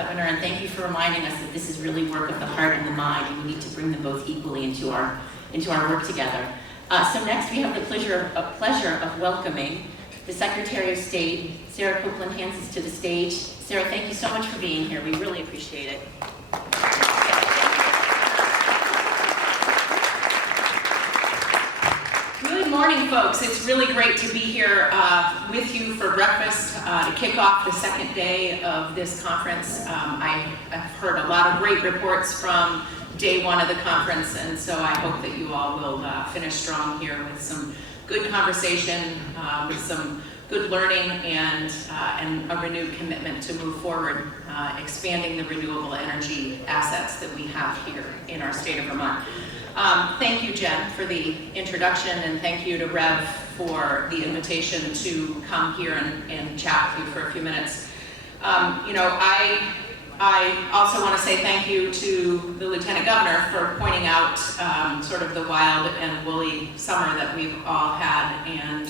Governor, and thank you for reminding us that this is really work of the heart and the mind, and we need to bring them both equally into our work together. So next we have the pleasure of welcoming the Secretary of State, Sarah Copeland Hanzas, to the stage. Sarah, thank you so much for being here. We really appreciate it. Good morning, folks. It's really great to be here with you for breakfast to kick off the second day of this conference. I've heard a lot of great reports from day one of the conference, and so I hope that you all will finish strong here with some good conversation, with some good learning, and a renewed commitment to move forward, expanding the renewable energy assets that we have here in our state of Vermont. Thank you, Jen, for the introduction, and thank you to Rev for the invitation to come here and chat with you for a few minutes. I also want to say thank you to the Lieutenant Governor for pointing out sort of the wild and woolly summer that we've all had, and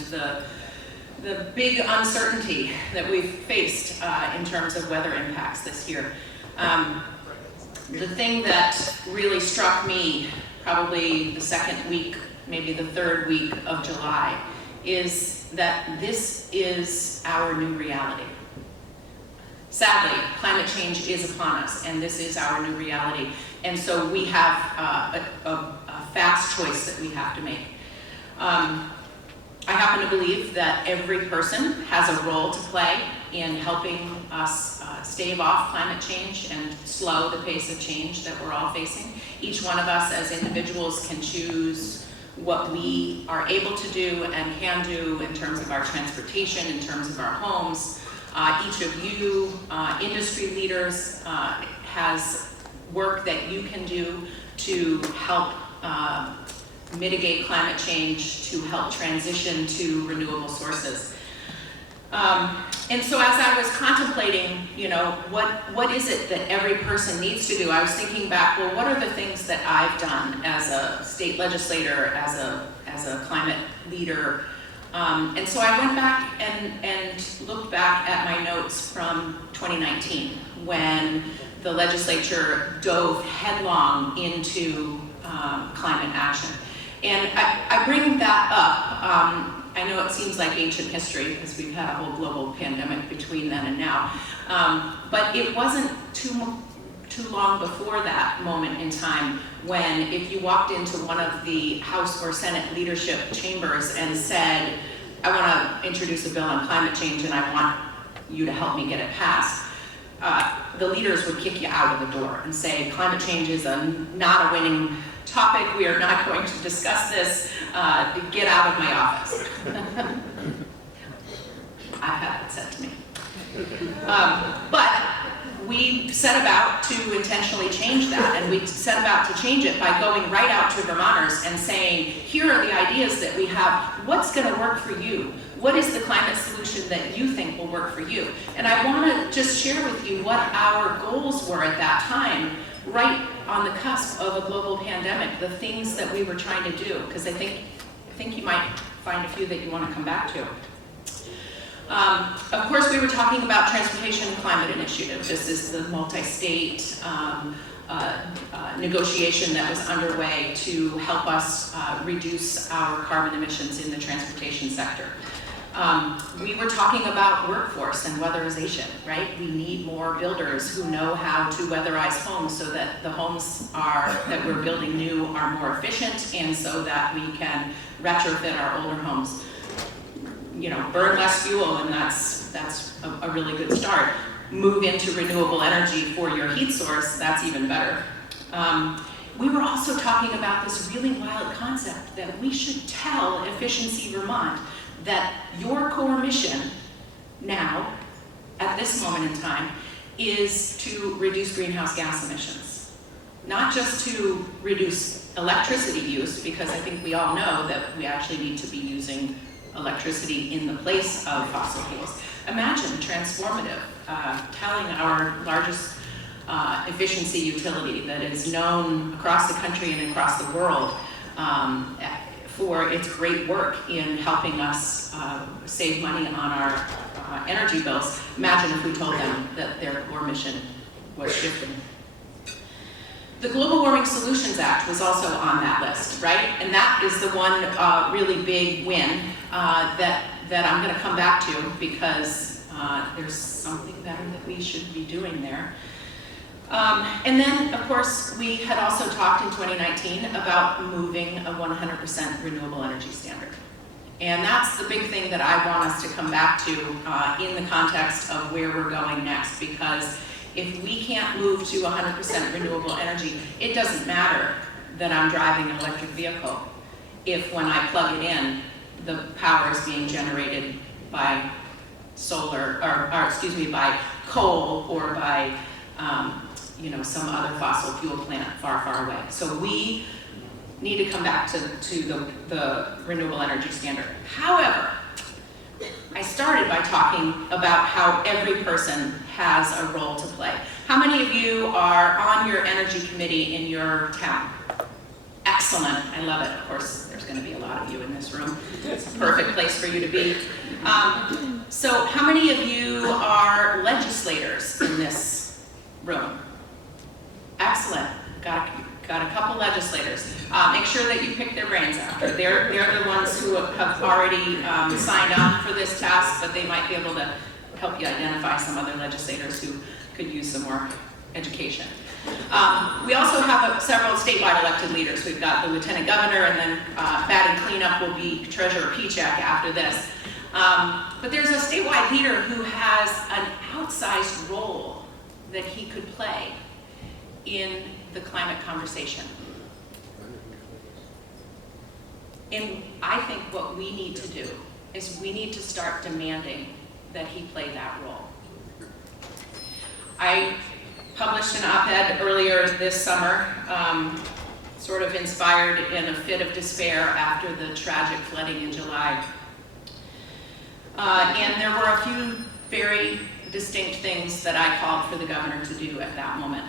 the big uncertainty that we've faced in terms of weather impacts this year. The thing that really struck me probably the second week, maybe the third week of July, is that this is our new reality. Sadly, climate change is upon us, and this is our new reality. And so we have a fast choice that we have to make. I happen to believe that every person has a role to play in helping us stave off climate change and slow the pace of change that we're all facing. Each one of us as individuals can choose what we are able to do and can do in terms of our transportation, in terms of our homes. Each of you, industry leaders, has work that you can do to help mitigate climate change, to help transition to renewable sources. And so as I was contemplating, what is it that every person needs to do, I was thinking back, well, what are the things that I've done as a state legislator, as a climate leader? And so I went back and looked back at my notes from 2019, when the legislature dove headlong into climate action. And I bring that up. I know it seems like ancient history because we've had a whole global pandemic between then and now, but it wasn't too long before that moment in time when if you walked into one of the House or Senate leadership chambers and said, I want to introduce a bill on climate change and I want you to help me get it passed, the leaders would kick you out of the door and say, climate change is not a winning topic, we are not going to discuss this, get out of my office. I've had it said to me. But we set about to intentionally change that, and we set about to change it by going right out to Vermonters and saying, here are the ideas that we have, what's going to work for you? What is the climate solution that you think will work for you? And I want to just share with you what our goals were at that time, right on the cusp of a global pandemic, the things that we were trying to do, because I think you might find a few that you want to come back to. Of course, we were talking about Transportation and Climate Initiative. This is the multi-state negotiation that was underway to help us reduce our carbon emissions in the transportation sector. We were talking about workforce and weatherization, right? We need more builders who know how to weatherize homes so that the homes that we're building new are more efficient, and so that we can retrofit our older homes. Burn less fuel, and that's a really good start. Move into renewable energy for your heat source, that's even better. We were also talking about this really wild concept that we should tell Efficiency Vermont that your core mission now, at this moment in time, is to reduce greenhouse gas emissions. Not just to reduce electricity use, because I think we all know that we actually need to be using electricity in the place of fossil fuels. Imagine transformative, telling our largest efficiency utility that is known across the country and across the world for its great work in helping us save money on our energy bills. Imagine if we told them that their core mission was shifting. The Global Warming Solutions Act was also on that list, right? And that is the one really big win that I'm going to come back to, because there's something better that we should be doing there. And then, of course, we had also talked in 2019 about moving a 100% renewable energy standard. And that's the big thing that I want us to come back to in the context of where we're going next, because if we can't move to 100% renewable energy, it doesn't matter that I'm driving an electric vehicle if when I plug it in, the power is being generated by solar, or excuse me, by coal or by some other fossil fuel plant far, far away. So we need to come back to the renewable energy standard. However, I started by talking about how every person has a role to play. How many of you are on your energy committee in your town? Excellent, I love it. Of course, there's going to be a lot of you in this room. It's a perfect place for you to be. So how many of you are legislators in this room? Excellent, got a couple legislators. Make sure that you pick their brains after. They're the ones who have already signed up for this task, but they might be able to help you identify some other legislators who could use some more education. We also have several statewide elected leaders. We've got the lieutenant governor, and then batting cleanup will be Treasurer Pichek after this. But there's a statewide leader who has an outsized role that he could play in the climate conversation. And I think what we need to do is we need to start demanding that he play that role. I published an op-ed earlier this summer, sort of inspired in a fit of despair after the tragic flooding in July. And there were a few very distinct things that I called for the governor to do at that moment.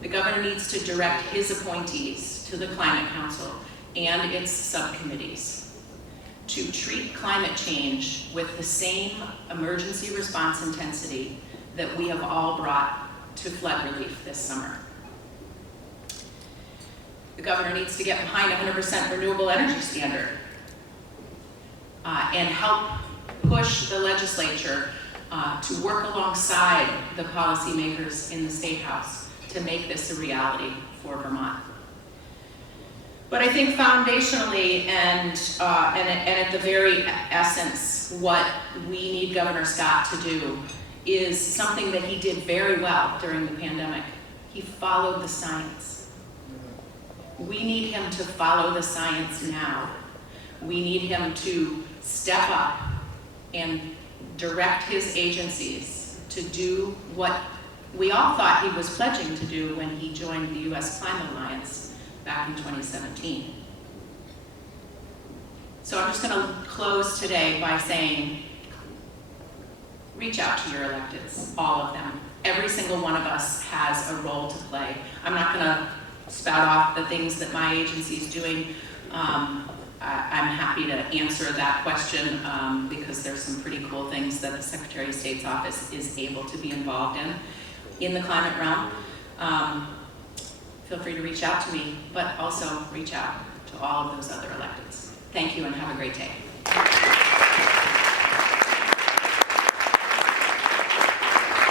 The governor needs to direct his appointees to the Climate Council and its subcommittees to treat climate change with the same emergency response intensity that we have all brought to flood relief this summer. The governor needs to get behind 100% renewable energy standard and help push the legislature to work alongside the policymakers in the State House to make this a reality for Vermont. But I think foundationally and at the very essence, what we need Governor Scott to do is something that he did very well during the pandemic. He followed the science. We need him to follow the science now. We need him to step up and direct his agencies to do what we all thought he was pledging to do when he joined the U.S. Climate Alliance back in 2017. So I'm just going to close today by saying, reach out to your electeds, all of them. Every single one of us has a role to play. I'm not going to spout off the things that my agency is doing. I'm happy to answer that question because there's some pretty cool things that the Secretary of State's office is able to be involved in the climate realm. Feel free to reach out to me, but also reach out to all of those other electeds. Thank you and have a great day.